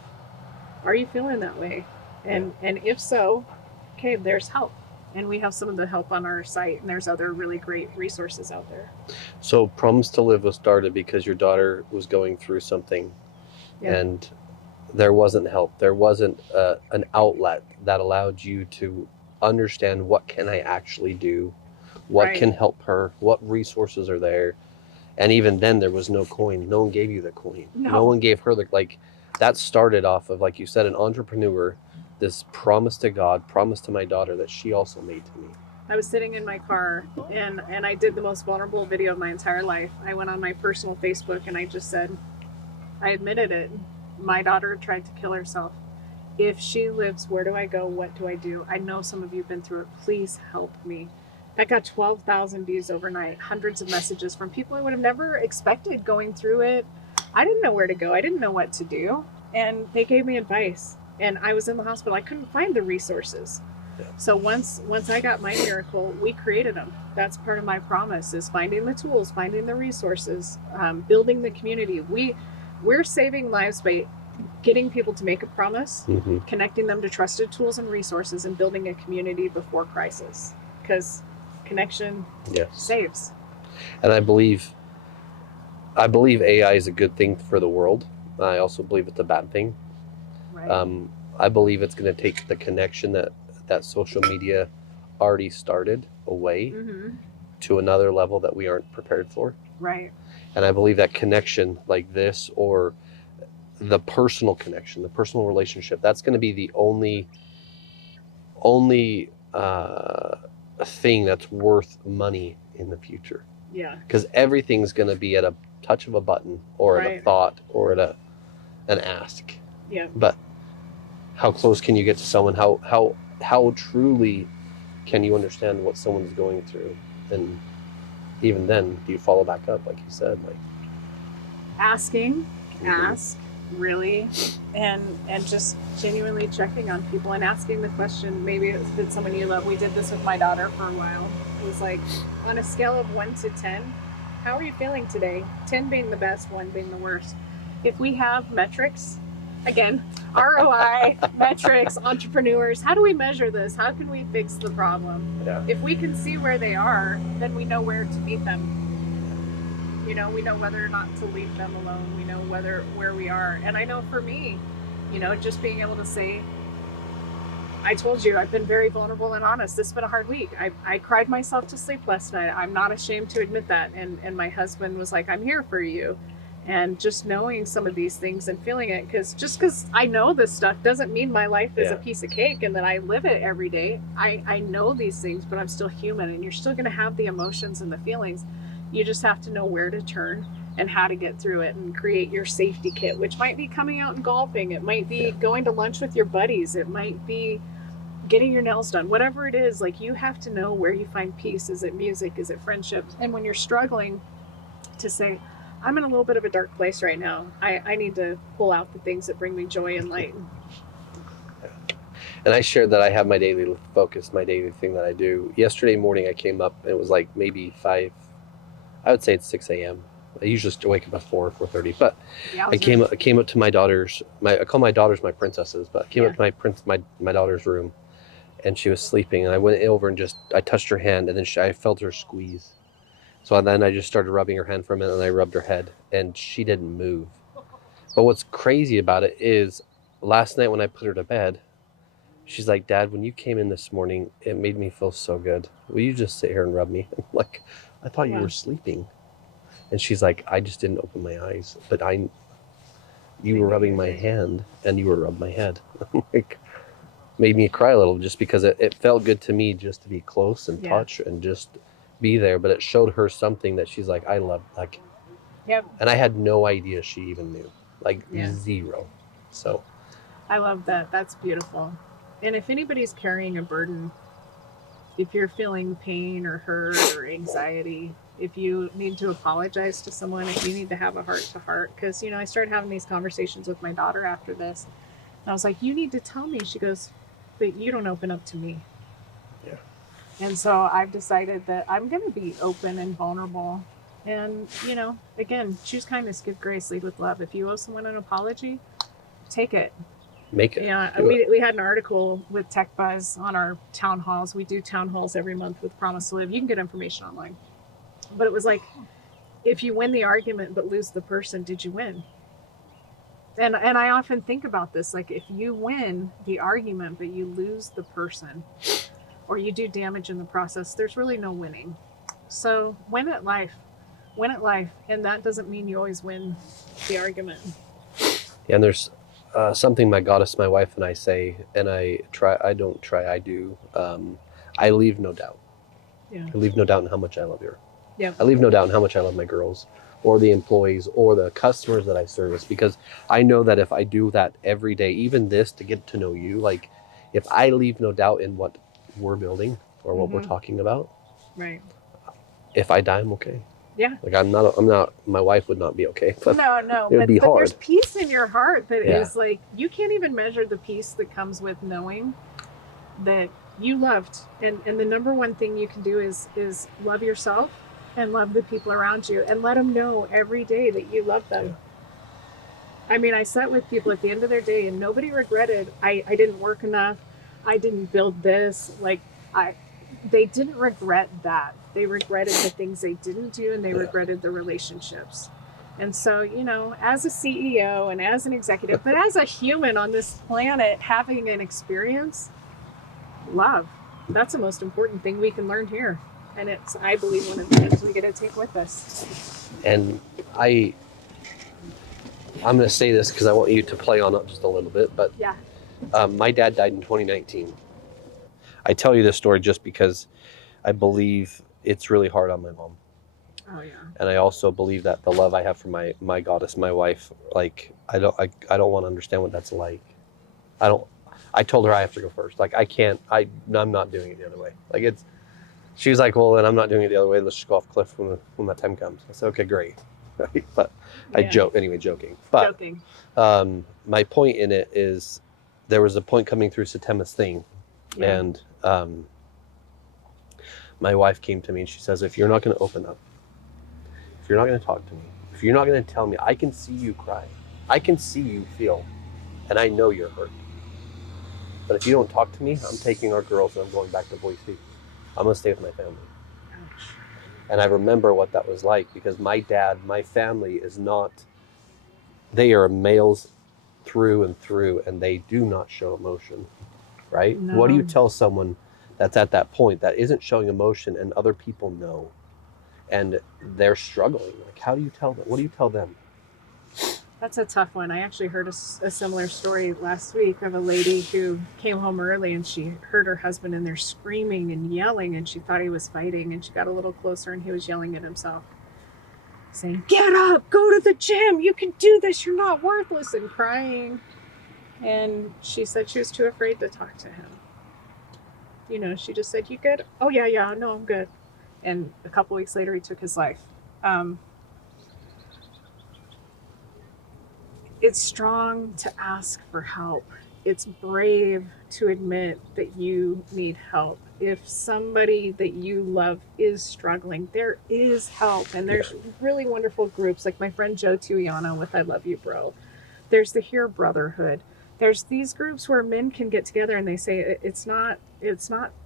Are you feeling that way? And if so, okay, there's help. And we have some of the help on our site, and there's other really great resources out there. So Promise2Live was started because your daughter was going through something and there wasn't help. There wasn't an outlet that allowed you to understand what can I actually do, what Right. can help her, what resources are there. And even then there was no coin. No one gave you the coin. No one gave her the, like, that started off of, like you said, an entrepreneur, this promise to God, promise to my daughter that she also made to me. I was sitting in my car and I did the most vulnerable video of my entire life. I went on my personal Facebook and I just said, I admitted it. My daughter tried to kill herself. If she lives, where do I go? What do I do? I know some of you have been through it. Please help me. That got 12,000 views overnight, hundreds of messages from people I would have never expected going through it. I didn't know where to go. I didn't know what to do. And they gave me advice. And I was in the hospital. I couldn't find the resources. Yeah. So once I got my miracle, we created them. That's part of my promise, is finding the tools, finding the resources, building the community. We're saving lives by getting people to make a promise, connecting them to trusted tools and resources, and building a community before crisis. Because connection saves. And I believe AI is a good thing for the world. I also believe it's a bad thing. Right. I believe it's going to take the connection that social media already started away to another level that we aren't prepared for. Right. And I believe that connection like this, or the personal connection, the personal relationship, that's going to be the only thing that's worth money in the future. Yeah. Because everything's going to be at a touch of a button, or at a thought, or at an ask. Yeah. But how close can you get to someone? How truly can you understand what someone's going through? And even then, do you follow back up, like you said? Like asking, really, and just genuinely checking on people and asking the question. Maybe if it's someone you love. We did this with my daughter for a while. It was like, on a scale of 1 to 10, how are you feeling today? 10 being the best, 1 being the worst. If we have metrics, again, ROI, metrics, entrepreneurs, how do we measure this? How can we fix the problem? Yeah. If we can see where they are, then we know where to meet them. You know, we know whether or not to leave them alone. We know where we are. And I know for me, you know, just being able to say, I told you, I've been very vulnerable and honest. This has been a hard week. I cried myself to sleep last night. I'm not ashamed to admit that. And my husband was like, I'm here for you. And just knowing some of these things and feeling it, because I know this stuff doesn't mean my life is a piece of cake and that I live it every day. I know these things, but I'm still human, and you're still going to have the emotions and the feelings. You just have to know where to turn and how to get through it and create your safety kit, which might be coming out and golfing. It might be going to lunch with your buddies. It might be getting your nails done. Whatever it is, like, you have to know where you find peace. Is it music? Is it friendship? And when you're struggling, to say, I'm in a little bit of a dark place right now. I need to pull out the things that bring me joy and light. And I shared that I have my daily focus, my daily thing that I do. Yesterday morning I came up, and it was like maybe 5, I would say it's 6 a.m. I usually wake up at 4:30, but I came up to my daughter's, I call my daughters my princesses, but I came up to my daughter's room, and she was sleeping, and I went over and I touched her hand, and then I felt her squeeze. So then I just started rubbing her hand for a minute, and I rubbed her head, and she didn't move. But what's crazy about it is, last night when I put her to bed, she's like, Dad, when you came in this morning, it made me feel so good. Will you just sit here and rub me? I'm like, I thought you were sleeping. And she's like, I just didn't open my eyes, but you were rubbing my hand, and you were rubbing my head. Like, made me cry a little, just because it felt good to me just to be close and touch and just be there. But it showed her something that she's like, I love, like, and I had no idea she even knew, like zero. So I love that. That's beautiful. And if anybody's carrying a burden, if you're feeling pain or hurt or anxiety, if you need to apologize to someone, if you need to have a heart to heart, because, you know, I started having these conversations with my daughter after this, and I was like, you need to tell me. She goes, but you don't open up to me. Yeah. And so I've decided that I'm going to be open and vulnerable. And, you know, again, choose kindness, give grace, lead with love. If you owe someone an apology, take it. Make it. Yeah, we had an article with Tech Buzz on our town halls. We do town halls every month with Promise2Live. You can get information online. But it was like, if you win the argument but lose the person, did you win? And I often think about this, like, if you win the argument but you lose the person, or you do damage in the process, there's really no winning. So win at life. Win at life. And that doesn't mean you always win the argument. Yeah, and there's something my goddess, my wife, and I say, and I do. I leave no doubt. Yeah. I leave no doubt in how much I love her. Yeah. I leave no doubt in how much I love my girls, or the employees, or the customers that I service, because I know that if I do that every day, even this to get to know you, like if I leave no doubt in what we're building or what we're talking about, right? If I die, I'm okay. Yeah. Like I'm not. My wife would not be okay. But no. It would be hard. There's peace in your heart that is like you can't even measure the peace that comes with knowing that you loved. And the number one thing you can do is love yourself and love the people around you and let them know every day that you love them. Yeah. I mean, I sat with people at the end of their day and nobody regretted I didn't work enough. I didn't build this. Like they didn't regret that. They regretted the things they didn't do, and they regretted the relationships. And so, you know, as a CEO and as an executive, but as a human on this planet, having an experience, love, that's the most important thing we can learn here. And it's, I believe, one of the things we get to take with us. And I'm going to say this because I want you to play on it just a little bit, but yeah. My dad died in 2019. I tell you this story just because I believe it's really hard on my mom. Oh yeah. And I also believe that the love I have for my goddess, my wife, like I don't want to understand what that's like. I told her I have to go first. Like I'm not doing it the other way. Like she's like, well, then I'm not doing it the other way. Let's just go off cliff when that time comes. I said, okay, great. Right? But yeah. I joke anyway, joking. But my point in it is there was a point coming through Satema's thing, and my wife came to me and she says, if you're not going to open up, if you're not going to talk to me, if you're not going to tell me, I can see you cry. I can see you feel, and I know you're hurt. But if you don't talk to me, I'm taking our girls and I'm going back to Boise. I'm going to stay with my family. Ouch. And I remember what that was like because my family is not, they are males through and through, and they do not show emotion, right? No. What do you tell someone that's at that point that isn't showing emotion and other people know and they're struggling? Like, how do you tell them? What do you tell them? That's a tough one. I actually heard a similar story last week of a lady who came home early and she heard her husband in there screaming and yelling and she thought he was fighting, and she got a little closer and he was yelling at himself, saying, get up, go to the gym, you can do this, you're not worthless, and crying. And she said she was too afraid to talk to him. You know, she just said, you good? Oh, yeah, no, I'm good. And a couple weeks later, he took his life. It's strong to ask for help. It's brave to admit that you need help. If somebody that you love is struggling, there is help. And there's really wonderful groups like my friend Joe Tuiano with I Love You Bro. There's the Here Brotherhood. There's these groups where men can get together and they say it's not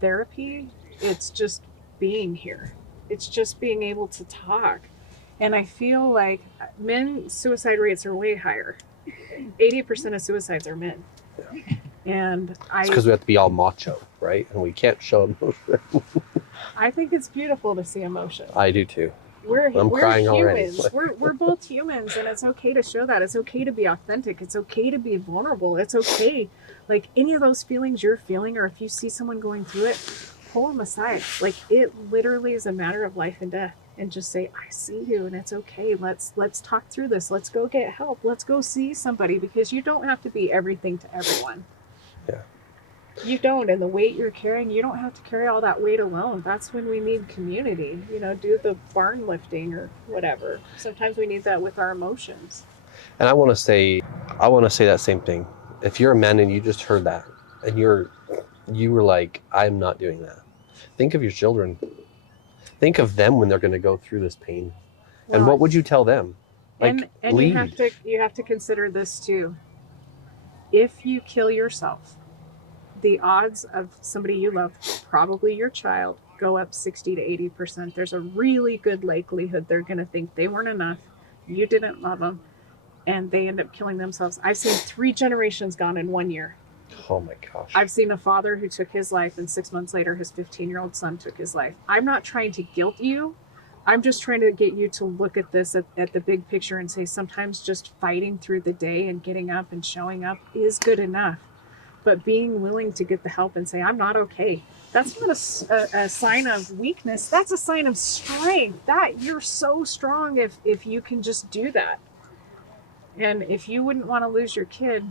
therapy, it's just being here. It's just being able to talk. And I feel like men's suicide rates are way higher. 80% of suicides are men. Yeah. And it's because we have to be all macho, right? And we can't show emotion. I think it's beautiful to see emotion. I do too. We're crying humans. already. We're both humans, and it's okay to show that. It's okay to be authentic. It's okay to be vulnerable. It's okay. Like any of those feelings you're feeling, or if you see someone going through it, pull them aside. Like it literally is a matter of life and death. And just say, I see you and it's okay. Let's talk through this. Let's go get help. Let's go see somebody, because you don't have to be everything to everyone. Yeah. You don't. And the weight you're carrying, you don't have to carry all that weight alone. That's when we need community. You know, do the barn lifting or whatever. Sometimes we need that with our emotions. And I want to say that same thing. If you're a man and you just heard that and you were like, I'm not doing that. Think of your children. Think of them when they're going to go through this pain. Well, and what would you tell them? Like, and you have to consider this too. If you kill yourself, the odds of somebody you love, probably your child, go up 60 to 80%. There's a really good likelihood they're going to think they weren't enough, you didn't love them, and they end up killing themselves. I've seen 3 generations gone in 1 year. Oh my gosh. I've seen a father who took his life, and 6 months later, his 15-year-old son took his life. I'm not trying to guilt you. I'm just trying to get you to look at this at the big picture and say sometimes just fighting through the day and getting up and showing up is good enough. But being willing to get the help and say, I'm not okay. That's not a sign of weakness. That's a sign of strength. That you're so strong if you can just do that. And if you wouldn't want to lose your kid,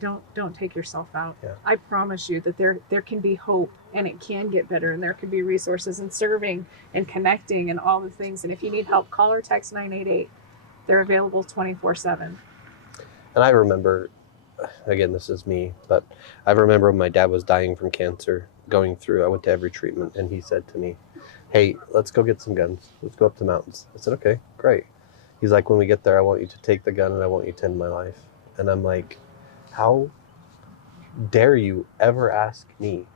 don't take yourself out. Yeah. I promise you that there can be hope, and it can get better, and there can be resources and serving and connecting and all the things. And if you need help, call or text 988. They're available 24/7. And I remember, again, this is me, but I remember when my dad was dying from cancer, going through, I went to every treatment, and he said to me, hey, let's go get some guns. Let's go up the mountains. I said, okay, great. He's like, when we get there, I want you to take the gun and I want you to end my life. And I'm like, how dare you ever ask me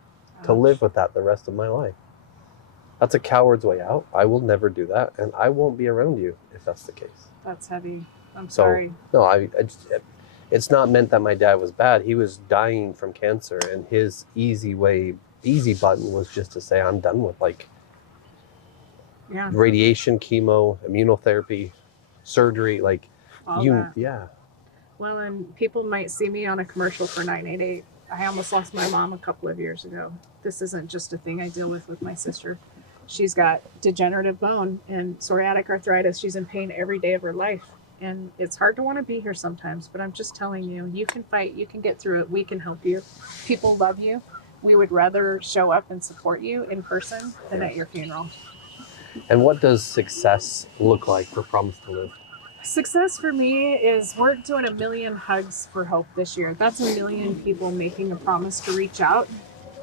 to live with that the rest of my life? That's a coward's way out. I will never do that, and I won't be around you if that's the case. That's heavy. I'm sorry. No, I just, it's not meant that my dad was bad. He was dying from cancer, and his easy button was just to say, I'm done with radiation, chemo, immunotherapy, surgery, all that. Yeah. Well, and people might see me on a commercial for 988. I almost lost my mom a couple of years ago. This isn't just a thing I deal with my sister. She's got degenerative bone and psoriatic arthritis. She's in pain every day of her life. And it's hard to want to be here sometimes, but I'm just telling you, you can fight, you can get through it. We can help you. People love you. We would rather show up and support you in person than at your funeral. And what does success look like for Promise to Live? Success for me is we're doing 1 million hugs for hope this year. That's 1 million people making a promise to reach out,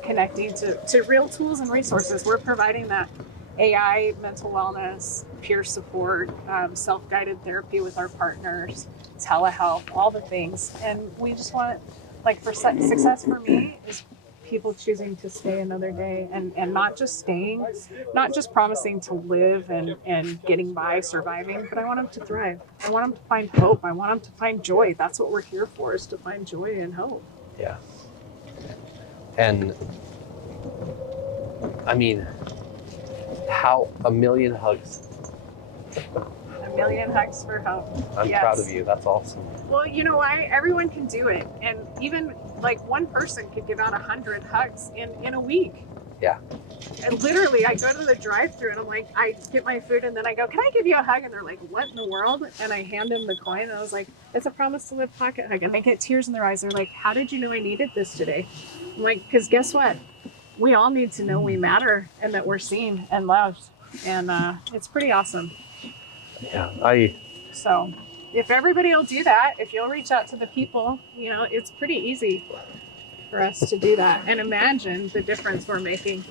connecting to real tools and resources. We're providing that AI, mental wellness, peer support, self-guided therapy with our partners, telehealth, all the things. And we just want, success for me is people choosing to stay another day and not just staying, not just promising to live and getting by, surviving, but I want them to thrive. I want them to find hope. I want them to find joy. That's what we're here for, is to find joy and hope. Yeah. And I mean, how 1 million hugs? 1 million hugs for hope. I'm proud of you. That's awesome. Well, you know why? Everyone can do it. And even one person could give out 100 hugs in a week. Yeah. And literally, I go to the drive-thru and I'm like, I get my food and then I go, can I give you a hug? And they're like, what in the world? And I hand them the coin and I was like, it's a Promise to Live pocket hug. And they get tears in their eyes. They're like, how did you know I needed this today? I'm like, because guess what? We all need to know we matter and that we're seen and loved. And it's pretty awesome. Yeah, So if everybody will do that, if you'll reach out to the people, it's pretty easy for us to do that. And imagine the difference we're making.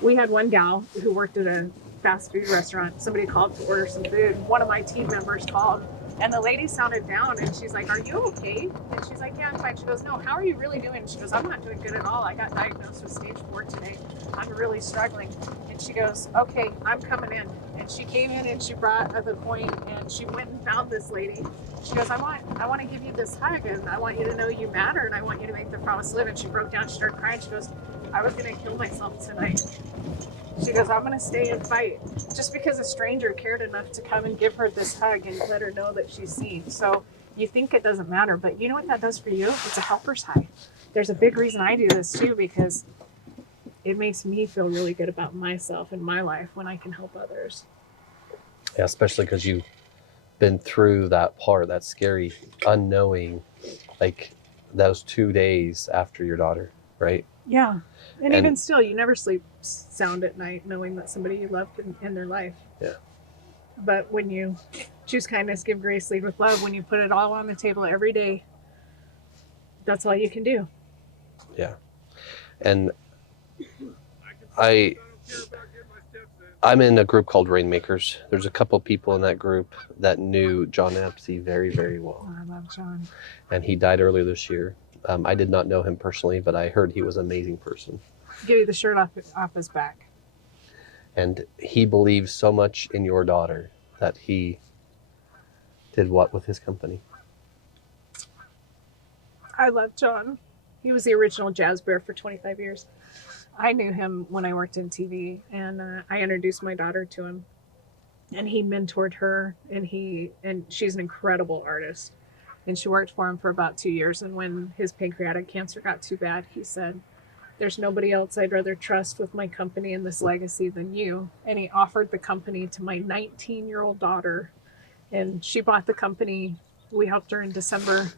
We had one gal who worked at a fast food restaurant. Somebody called to order some food. One of my team members called, and the lady sounded down, and she's like, are you okay? And she's like, yeah, I'm fine. She goes, no, how are you really doing? She goes, I'm not doing good at all. I got diagnosed with stage 4 today. I'm really struggling. And she goes, okay, I'm coming in. And she came in and she brought the coin and she went and found this lady. She goes, I want to give you this hug and I want you to know you matter and I want you to make the promise to live. And she broke down, she started crying. She goes, I was going to kill myself tonight. She goes, I'm going to stay and fight. Just because a stranger cared enough to come and give her this hug and let her know that she's seen. So you think it doesn't matter, but you know what that does for you? It's a helper's high. There's a big reason I do this too, because it makes me feel really good about myself and my life when I can help others. Yeah, especially because you've been through that part, that scary, unknowing, those 2 days after your daughter, right? Yeah. And even still, you never sleep sound at night knowing that somebody you loved in their life. Yeah. But when you choose kindness, give grace, lead with love, when you put it all on the table every day, that's all you can do. Yeah. And I'm in a group called Rainmakers. There's a couple people in that group that knew John Apsey very, very well. Oh, I love John. And he died earlier this year. I did not know him personally, but I heard he was an amazing person. Give you the shirt off his back. And he believes so much in your daughter that he did what with his company? I love John. He was the original Jazz Bear for 25 years. I knew him when I worked in TV, and I introduced my daughter to him, and he mentored her, and she's an incredible artist. And she worked for him for about 2 years. And when his pancreatic cancer got too bad, he said, "There's nobody else I'd rather trust with my company and this legacy than you." And he offered the company to my 19-year-old daughter, and she bought the company. We helped her in December.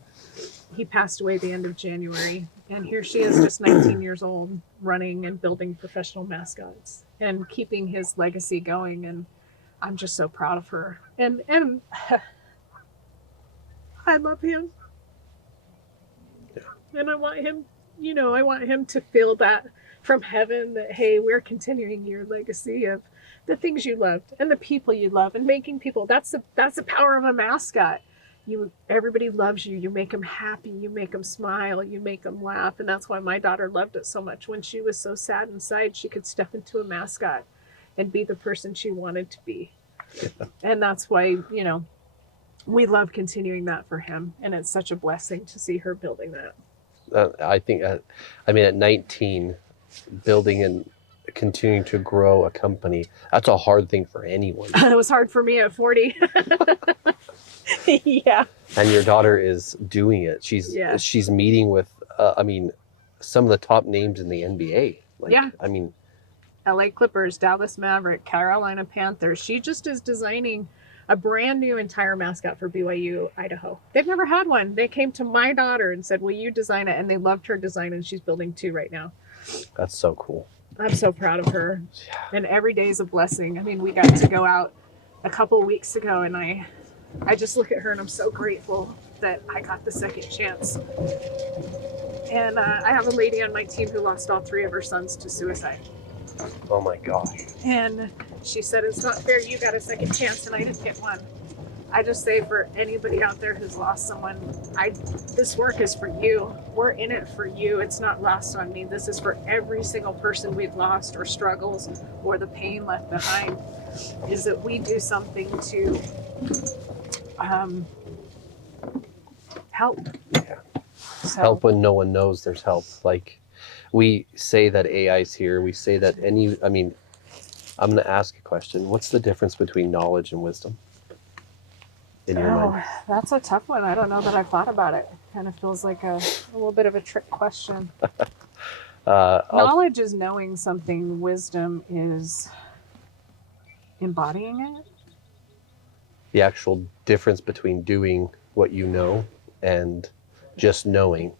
He passed away the end of January. And here she is, just 19 years old, running and building professional mascots and keeping his legacy going. And I'm just so proud of her. And I love him. Yeah. And I want him, I want him to feel that from heaven that, hey, we're continuing your legacy of the things you loved and the people you love and making people. That's the power of a mascot. Everybody loves you. You make them happy. You make them smile. You make them laugh. And that's why my daughter loved it so much. When she was so sad inside, she could step into a mascot and be the person she wanted to be. And that's why, we love continuing that for him. And it's such a blessing to see her building that. I think, at 19, building and continuing to grow a company, that's a hard thing for anyone. It was hard for me at 40. Yeah. And your daughter is doing it. She's meeting with, some of the top names in the NBA. Yeah. LA Clippers, Dallas Maverick, Carolina Panthers. She just is designing a brand new entire mascot for BYU, Idaho. They've never had one. They came to my daughter and said, "Will you design it?" And they loved her design, and she's building 2 right now. That's so cool. I'm so proud of her. Yeah. And every day is a blessing. We got to go out a couple of weeks ago, and I just look at her and I'm so grateful that I got the second chance. And I have a lady on my team who lost all 3 of her sons to suicide. Oh my gosh. And she said, "It's not fair, you got a second chance and I didn't get one." I just say, for anybody out there who's lost someone, this work is for you. We're in it for you. It's not lost on me. This is for every single person we've lost, or struggles, or the pain left behind, is that we do something to help. Yeah. So, help when no one knows there's help. Like, we say that AI's here. We say that I'm going to ask a question. What's the difference between knowledge and wisdom in your mind? That's a tough one. I don't know that I've thought about it. It kind of feels like a little bit of a trick question. Knowledge is knowing something. Wisdom is embodying it. The actual difference between doing what you know and just knowing.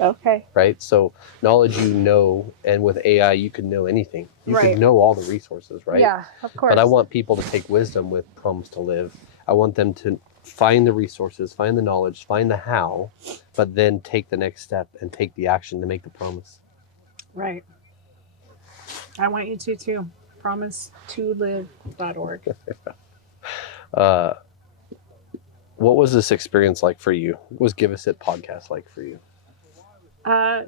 Okay. Right? So knowledge, and with AI, you can know anything. You can know all the resources, right? Yeah, of course. But I want people to take wisdom with Promise2Live. I want them to find the resources, find the knowledge, find the how, but then take the next step and take the action to make the promise. Right. I want you to too. Promise2Live.org. What was this experience like for you? What was Give Us It podcast like for you? I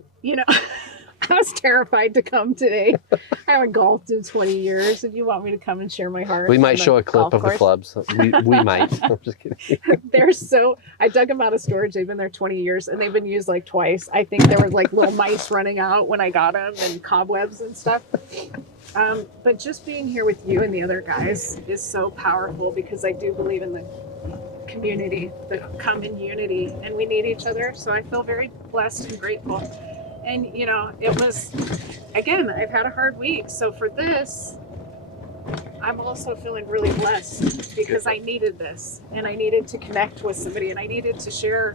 was terrified to come today. I haven't golfed in 20 years, and you want me to come and share my heart. We might show a clip of the clubs. We might. I'm just kidding. I dug them out of storage. They've been there 20 years, and they've been used like twice. I think there were like little mice running out when I got them, and cobwebs and stuff. But just being here with you and the other guys is so powerful, because I do believe in the community, that come in unity, and we need each other. So I feel very blessed and grateful. And it was, again, I've had a hard week. So for this, I'm also feeling really blessed, because I needed this, and I needed to connect with somebody, and I needed to share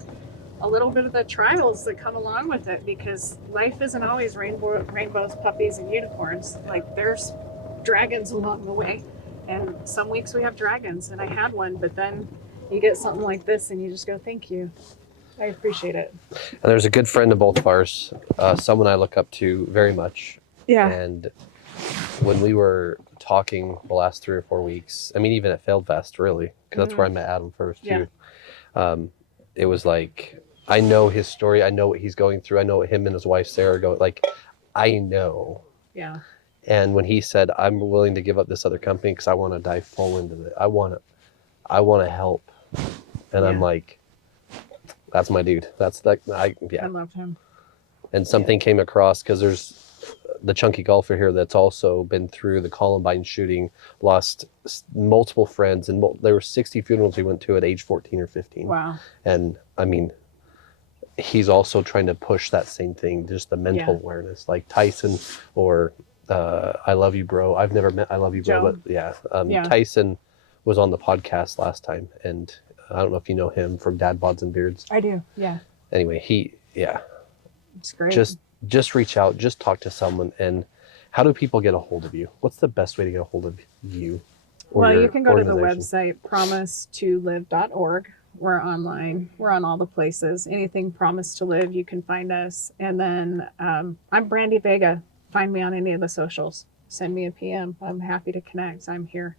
a little bit of the trials that come along with it, because life isn't always rainbows, puppies, and unicorns. Like, there's dragons along the way, and some weeks we have dragons, and I had one, but then you get something like this and you just go, thank you. I appreciate it. And there's a good friend of both of ours, someone I look up to very much. Yeah. And when we were talking the last 3 or 4 weeks, even at Failed Fest, really, because that's where I met Adam first too. Yeah. It was like, I know his story. I know what he's going through. I know what him and his wife Sarah go. Like, I know. Yeah. And when he said, "I'm willing to give up this other company because I want to dive full into it. I want to help," and I'm like, "That's my dude. That's like, I love him. And something came across, because there's the chunky golfer here that's also been through the Columbine shooting, lost multiple friends, and there were 60 funerals he went to at age 14 or 15. Wow. And I mean, he's also trying to push that same thing, just the mental awareness, like Tyson or I love you, bro. I've never met I love you, bro, Joe. but Tyson was on the podcast last time, and I don't know if you know him from Dad Bods and Beards. I do. Yeah. Anyway, It's great. Just reach out, just talk to someone. And how do people get a hold of you? What's the best way to get a hold of you? Well, you can go to the website, Promise2Live.org. We're online. We're on all the places. Anything Promise to Live, you can find us. And then I'm Brandy Vega. Find me on any of the socials. Send me a PM. I'm happy to connect. I'm here.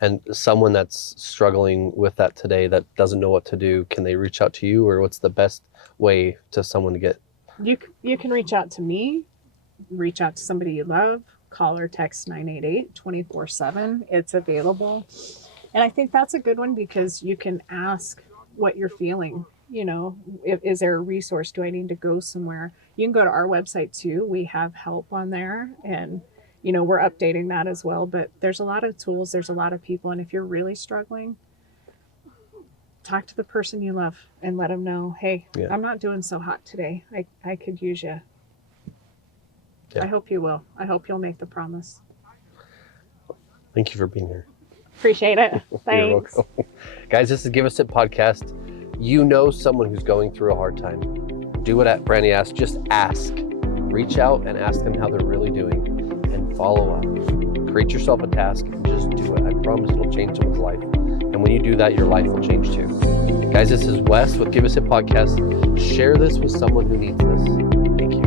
And someone that's struggling with that today, that doesn't know what to do, can they reach out to you, or what's the best way to someone to get? You can reach out to me, reach out to somebody you love, call or text 988 24/7. It's available. And I think that's a good one, because you can ask what you're feeling. You know, is there a resource? Do I need to go somewhere? You can go to our website too. We have help on there, and you know, we're updating that as well. But there's a lot of tools, there's a lot of people. And if you're really struggling, talk to the person you love and let them know, hey, I'm not doing so hot today. I could use you. Yeah. I hope you will. I hope you'll make the promise. Thank you for being here. Appreciate it. Thanks. You're welcome. Guys, this is Give Us It podcast. You know someone who's going through a hard time. Do what Brandy asked. Just ask. Reach out and ask them how they're really doing, and follow up. Create yourself a task and just do it. I promise it'll change someone's life. And when you do that, your life will change too. Guys, this is Wes with Give Us It podcast. Share this with someone who needs this. Thank you.